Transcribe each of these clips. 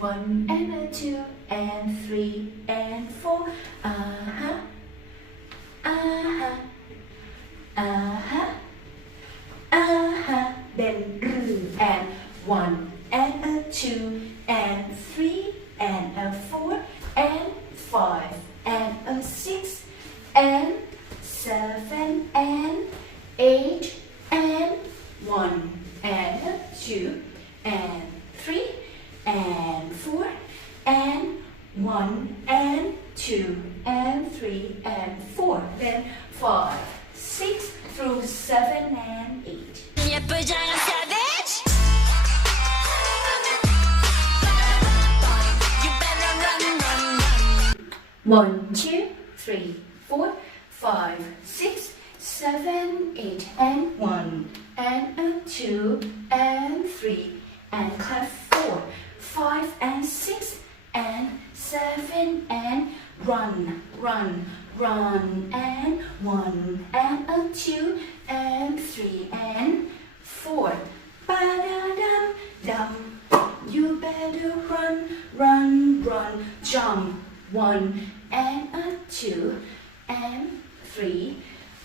1 and a 2 and 3 and 4 then and 1 and a 2 and 3 and a 4 and 5 and a 6 and 7 and 8 and 1 and a 2 and 3 and 4 and 1 and 2 and 3 and 4 then 5 6 through 7 and 8 예쁘잖아 savage You better run 1 2 3 4 5 6 7 8 and 1 and a 2 and 3 and clap 4 5 and 6 and 7 and run and 1 and a 2 and 3 and 4 ba-da-dum dum you better run jump 1 and a 2 and 3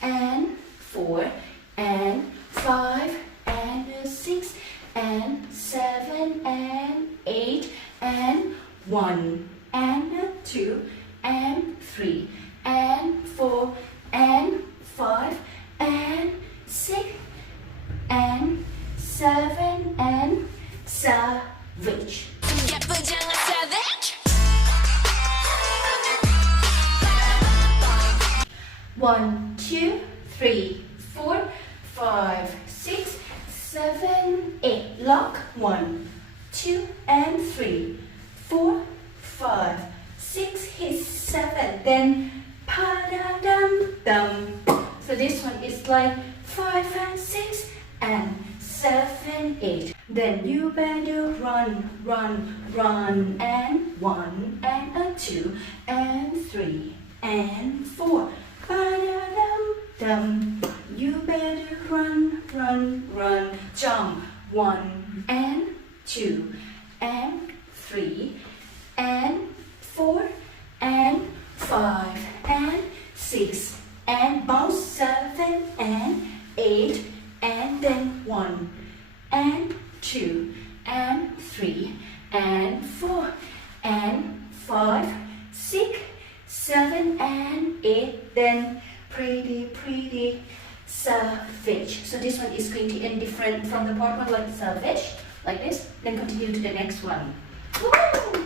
and 4 and 5 and 6 and 7 and 8 and 1 and 2 and 3 and 4 and 5 and 6 and 7 and savage 예쁘잖아 savage 1 2 3 4 5 6 7 8 lock 1 2 and 3 4 5 6 hit 7 then pa-da-dum dum so this one is like 5 and 6 and 7 8 then you better run and 1 and a 2 and 3 and 4 ba-da-dum dum you better run jump 1 and 2 and 3 and 4 and 5 and 6 and bounce 7 and 8 and then 1 and 2 and 3 and 4 and 5 6 7 and 8 then pretty savage so this one is going to end different from the part one like savage like this then continue to the next one. Woo!